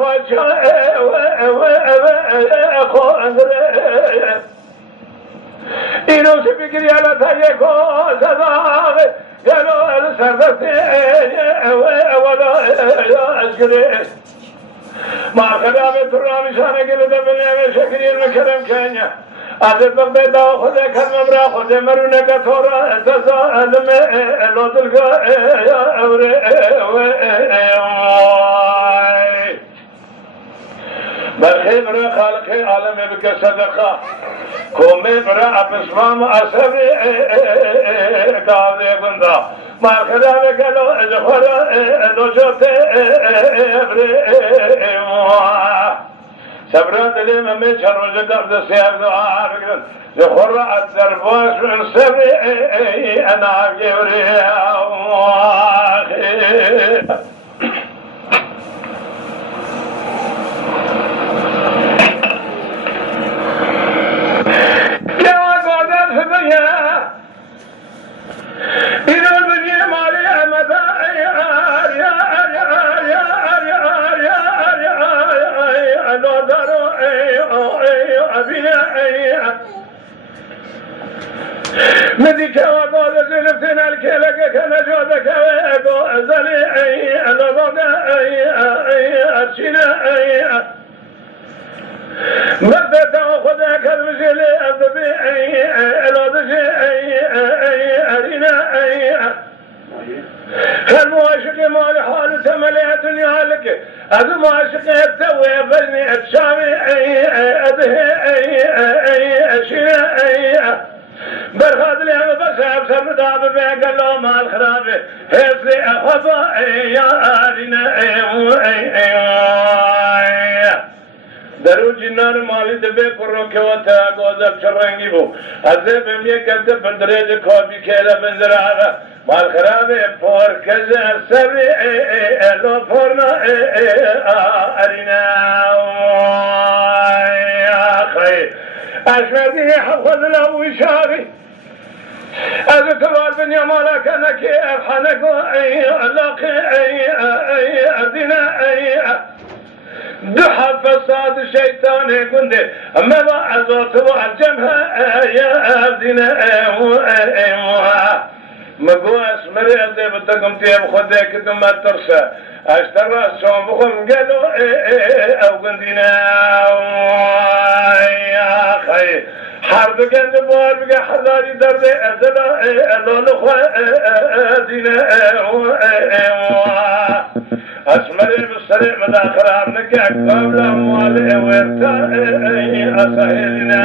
خواجه اینو چه بگیری علت یک زداغ گلو سردستی اولا اشگری مارخدا به ترامی شانه گلده بلیمه شکرین مکرم کنیا عدد بغده دا خوده کدم برا خوده مرونه کتورا اتسالم الودلگا اوره برخی برا خالق عالم بک صدقه کومه برا ابسمام اصبر کاوه بندا مارخدا بگلو ازخورا دوشت سبرات لي ممي شروج قبض سيار دعاء بكرن زخورا الدرباش من سبر انا جوري مديك وقال زلفتنا الكلك كان جودك وزلي الوضع أرشنا مدت وخذك المجل الذبي الوضع أرينا المعاشق مال حال تمليت يهلك هذا معاشق التوي بني الشامي أده أشنا برخاد لي هم بس أبصر داب بيقال له مال خرابه هفلي أخذ يا أرينا درو جنان مالی دبی کرو که وقتا گوزب چرنگی بو ازه بمیه کده بندره خوابی کلا بندره آغا مال خرابه پور کزه سبری لو پورنا ارینا خیر اشمردی حفظ لو اشاری از توال بنیا مالا کنکی افحانکو علاقی اردینا دحى فساد الشيطان قنده أما بعضات وعجمها يا أبدنا مقواس مريض بتقوم تياب خدك دم ترسى أشترى الصوم بخم قالوا أو قندنا يا خي حرب قند بوار بقى حذاري درد أزلا ألون دينا أسمري بالسريع مداخل عنك أكبر لأموالي ويرتا أسهلنا